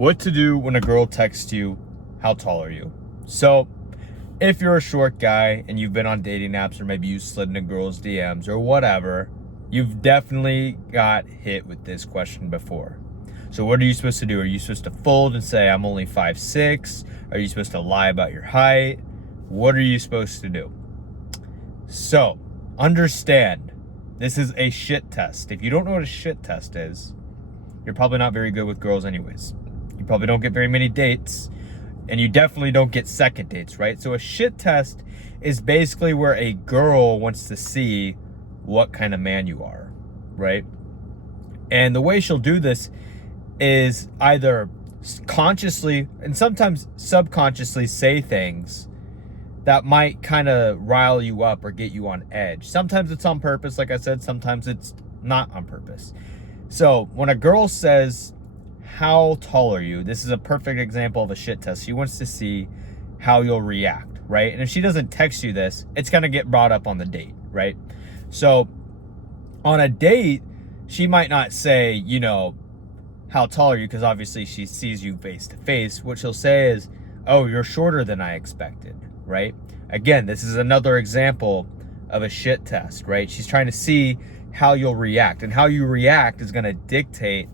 What to do when a girl texts you, how tall are you? So, if you're a short guy and you've been on dating apps, or maybe you slid into girls' DMs or whatever, you've definitely got hit with this question before. So what are you supposed to do? Are you supposed to fold and say, I'm only 5'6"? Are you supposed to lie about your height? What are you supposed to do? So, understand, this is a shit test. If you don't know what a shit test is, you're probably not very good with girls anyways. You probably don't get very many dates, and you definitely don't get second dates, right? So a shit test is basically where a girl wants to see what kind of man you are, right? And the way she'll do this is either consciously and sometimes subconsciously say things that might kind of rile you up or get you on edge. Sometimes it's on purpose, like I said, sometimes it's not on purpose. So when a girl says, how tall are you? This is a perfect example of a shit test. She wants to see how you'll react, right? And if she doesn't text you this, it's going to get brought up on the date, right? So on a date, she might not say, you know, how tall are you? Because obviously she sees you face to face. What she'll say is, oh, you're shorter than I expected, right? Again, this is another example of a shit test, right? She's trying to see how you'll react, and how you react is going to dictate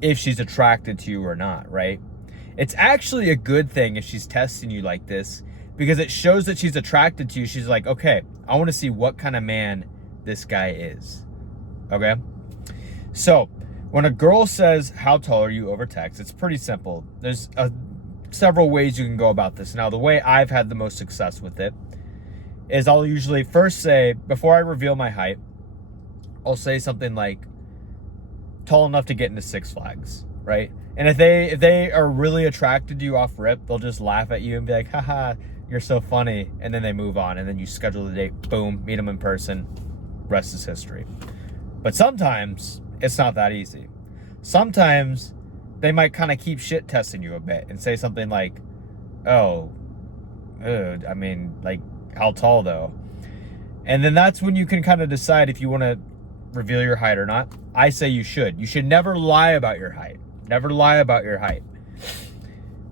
if she's attracted to you or not, right? It's actually a good thing if she's testing you like this, because it shows that she's attracted to you. She's like, okay, I want to see what kind of man this guy is, okay? So when a girl says, how tall are you over text, it's pretty simple. There's several ways you can go about this. Now, the way I've had the most success with it is I'll usually first say, before I reveal my height, I'll say something like, tall enough to get into Six Flags, right? And if they are really attracted to you off rip, they'll just laugh at you and be like, haha, you're so funny. And then they move on, and then you schedule the date, boom, meet them in person, rest is history. But sometimes it's not that easy. Sometimes they might kind of keep shit testing you a bit and say something like, oh, I mean, like, how tall though? And then that's when you can kind of decide if you want to reveal your height or not. I say you should. You should never lie about your height. Never lie about your height.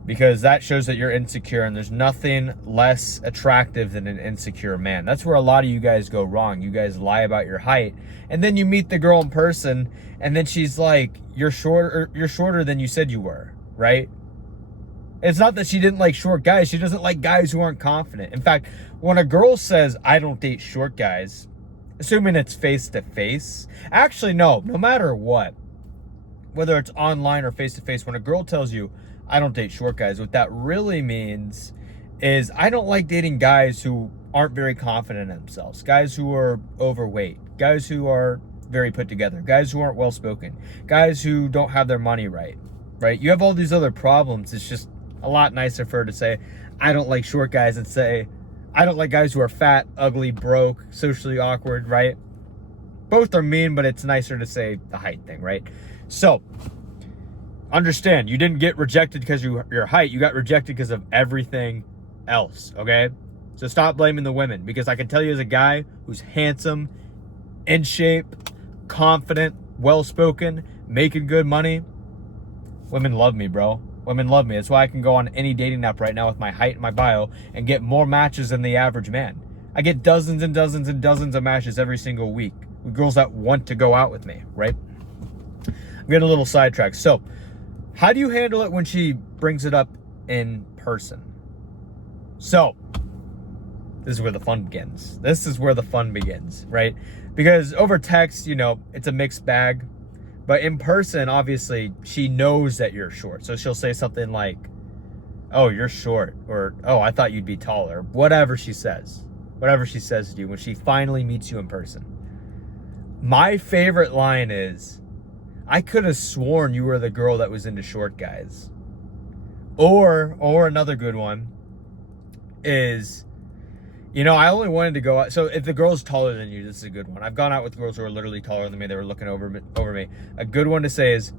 Because that shows that you're insecure, and there's nothing less attractive than an insecure man. That's where a lot of you guys go wrong. You guys lie about your height, and then you meet the girl in person, and then she's like, you're shorter than you said you were, right? It's not that she didn't like short guys. She doesn't like guys who aren't confident. In fact, when a girl says, I don't date short guys, assuming it's face-to-face, actually, no matter what, whether it's online or face-to-face, when a girl tells you, I don't date short guys, what that really means is I don't like dating guys who aren't very confident in themselves, guys who are overweight, guys who are very put together, guys who aren't well-spoken, guys who don't have their money right? You have all these other problems. It's just a lot nicer for her to say, I don't like short guys, and say, I don't like guys who are fat, ugly, broke, socially awkward, right? Both are mean, but it's nicer to say the height thing, right? So, understand, you didn't get rejected because of your height. You got rejected because of everything else, okay? So stop blaming the women, because I can tell you as a guy who's handsome, in shape, confident, well-spoken, making good money, women love me, bro. Women love me. That's why I can go on any dating app right now with my height and my bio and get more matches than the average man. I get dozens and dozens and dozens of matches every single week with girls that want to go out with me, right? I'm getting a little sidetracked. So, how do you handle it when she brings it up in person? So, this is where the fun begins. This is where the fun begins, right? Because over text, you know, it's a mixed bag. But in person, obviously, she knows that you're short. So she'll say something like, oh, you're short. Or, oh, I thought you'd be taller. Whatever she says. Whatever she says to you when she finally meets you in person. My favorite line is, I could have sworn you were the girl that was into short guys. Or another good one is, you know, I only wanted to go out. So if the girl's taller than you, this is a good one. I've gone out with girls who are literally taller than me. They were looking over me. A good one to say is,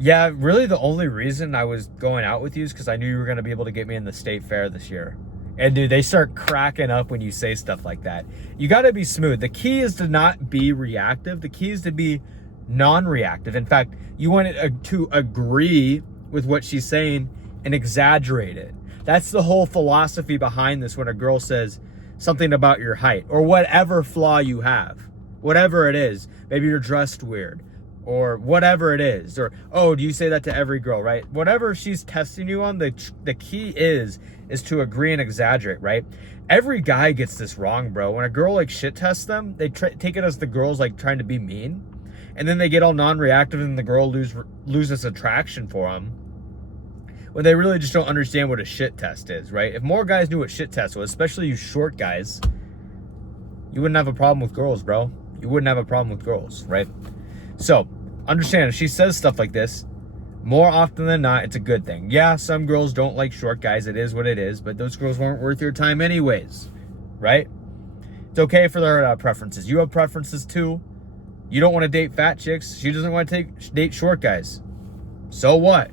yeah, really the only reason I was going out with you is because I knew you were going to be able to get me in the state fair this year. And dude, they start cracking up when you say stuff like that. You got to be smooth. The key is to not be reactive. The key is to be non-reactive. In fact, you want to agree with what she's saying and exaggerate it. That's the whole philosophy behind this when a girl says something about your height or whatever flaw you have. Whatever it is. Maybe you're dressed weird or whatever it is. Or, oh, do you say that to every girl, right? Whatever she's testing you on, the key is to agree and exaggerate, right? Every guy gets this wrong, bro. When a girl like shit tests them, they take it as the girl's like trying to be mean. And then they get all non-reactive and the girl loses attraction for them. When they really just don't understand what a shit test is, right? If more guys knew what shit test was, especially you short guys, you wouldn't have a problem with girls, bro. You wouldn't have a problem with girls, right? So, understand, if she says stuff like this, more often than not, it's a good thing. Yeah, some girls don't like short guys. It is what it is. But those girls weren't worth your time anyways, right? It's okay for their preferences. You have preferences too. You don't want to date fat chicks. She doesn't want to date short guys. So what?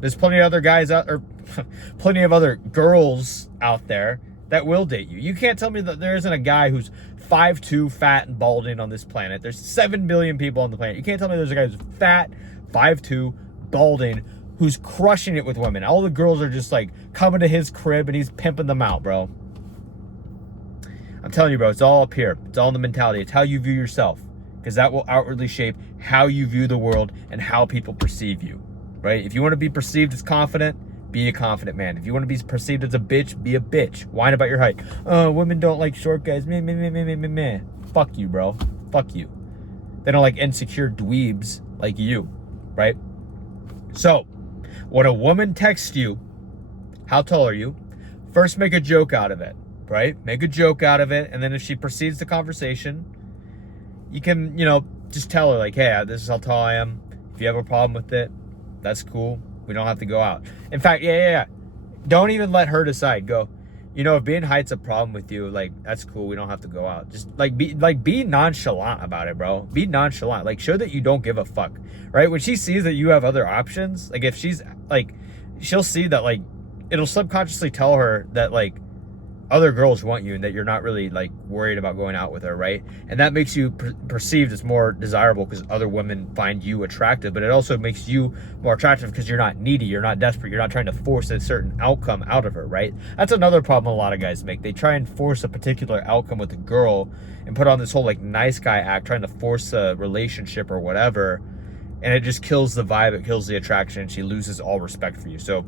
There's plenty of other guys out, or plenty of other girls out there that will date you. You can't tell me that there isn't a guy who's 5'2", fat and balding on this planet. There's 7 billion people on the planet. You can't tell me there's a guy who's fat, 5'2", balding, who's crushing it with women. All the girls are just like coming to his crib and he's pimping them out, bro. I'm telling you, bro, it's all up here. It's all in the mentality. It's how you view yourself, because that will outwardly shape how you view the world and how people perceive you, right? If you want to be perceived as confident, be a confident man. If you want to be perceived as a bitch, be a bitch. Whine about your height. Oh, women don't like short guys. Meh, meh, meh, meh, meh, meh, meh. Fuck you, bro. Fuck you. They don't like insecure dweebs like you, right? So, when a woman texts you, how tall are you? First, make a joke out of it, right? Make a joke out of it. And then if she proceeds the conversation, you can, just tell her like, hey, this is how tall I am. If you have a problem with it, that's cool. We don't have to go out. In fact, yeah. Don't even let her decide. Go, if being height's a problem with you, like, that's cool. We don't have to go out. Just be nonchalant about it, bro. Be nonchalant. Like, show that you don't give a fuck, right? When she sees that you have other options, like, if she's like, she'll see that, like, it'll subconsciously tell her that, like, other girls want you and that you're not really like worried about going out with her, right? And that makes you perceived as more desirable because other women find you attractive, but it also makes you more attractive because you're not needy, you're not desperate, you're not trying to force a certain outcome out of her, right? That's another problem a lot of guys make. They try and force a particular outcome with a girl and put on this whole like nice guy act, trying to force a relationship or whatever, and it just kills the vibe, it kills the attraction, and she loses all respect for you. So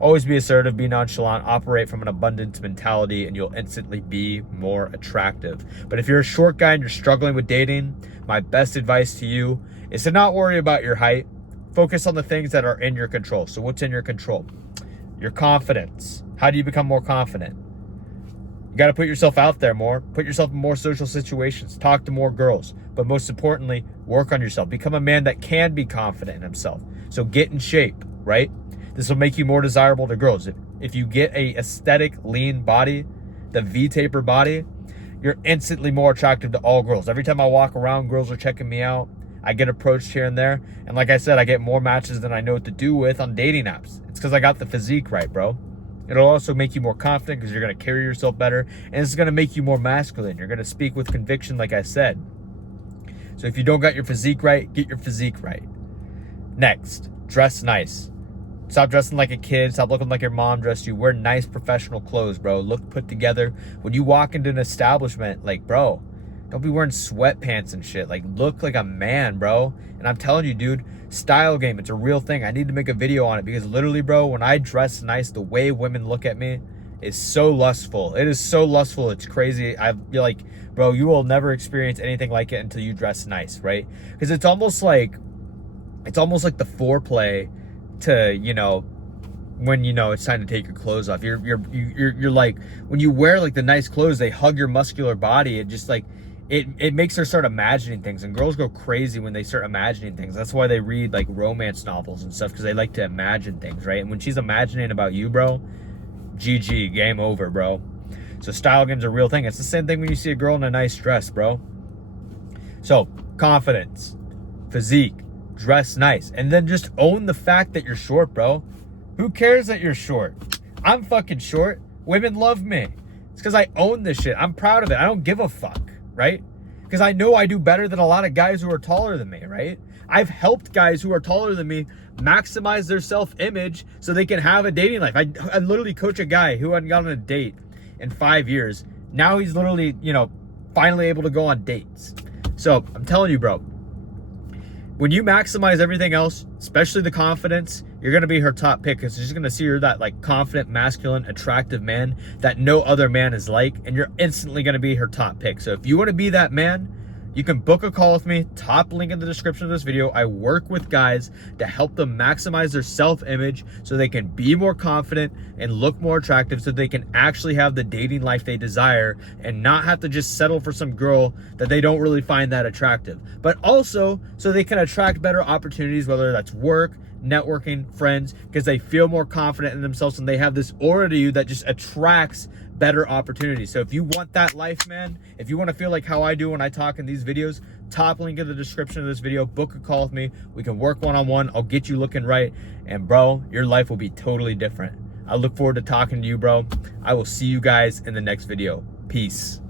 always be assertive, be nonchalant, operate from an abundance mentality, and you'll instantly be more attractive. But if you're a short guy and you're struggling with dating, my best advice to you is to not worry about your height. Focus on the things that are in your control. So what's in your control? Your confidence. How do you become more confident? You got to put yourself out there more. Put yourself in more social situations. Talk to more girls. But most importantly, work on yourself. Become a man that can be confident in himself. So get in shape, right? This will make you more desirable to girls. If you get a aesthetic, lean body, the V-taper body, you're instantly more attractive to all girls. Every time I walk around, girls are checking me out. I get approached here and there. And like I said, I get more matches than I know what to do with on dating apps. It's because I got the physique right, bro. It'll also make you more confident because you're going to carry yourself better. And it's going to make you more masculine. You're going to speak with conviction, like I said. So if you don't got your physique right, get your physique right. Next, dress nice. Stop dressing like a kid. Stop looking like your mom dressed you. Wear nice professional clothes, bro. Look put together. When you walk into an establishment, like, bro, don't be wearing sweatpants and shit. Like, look like a man, bro. And I'm telling you, dude, style game, it's a real thing. I need to make a video on it because literally, bro, when I dress nice, the way women look at me is so lustful. It is so lustful. It's crazy. I feel like, bro, you will never experience anything like it until you dress nice, right? Because it's almost like the foreplay to, when it's time to take your clothes off. You're like, when you wear like the nice clothes, they hug your muscular body. It just like it makes her start imagining things, and girls go crazy when they start imagining things. That's why they read like romance novels and stuff, because they like to imagine things, right? And when she's imagining about you, bro, GG, game over, bro. So style game's a real thing. It's the same thing when you see a girl in a nice dress, bro. So confidence, physique, dress nice, and then just own the fact that you're short, bro. Who cares that you're short? I'm fucking short. Women love me. It's because I own this shit. I'm proud of it. I don't give a fuck, right? Because I know I do better than a lot of guys who are taller than me, right? I've helped guys who are taller than me maximize their self-image so they can have a dating life. I literally coach a guy who hadn't gotten a date in 5 years. Now he's literally, finally able to go on dates. So I'm telling you, bro, when you maximize everything else, especially the confidence, you're going to be her top pick, because she's going to see you're that like confident, masculine, attractive man that no other man is like, and you're instantly going to be her top pick. So if you want to be that man, you can book a call with me. Top link in the description of this video. I work with guys to help them maximize their self-image so they can be more confident and look more attractive, so they can actually have the dating life they desire and not have to just settle for some girl that they don't really find that attractive. But also so they can attract better opportunities, whether that's work, networking, friends, because they feel more confident in themselves and they have this aura to you that just attracts better opportunities. So if you want that life, man, if you want to feel like how I do when I talk in these videos, top link in the description of this video. Book a call with me. We can work one-on-one. I'll get you looking right, and bro, your life will be totally different. I look forward to talking to you, bro. I will see you guys in the next video. Peace.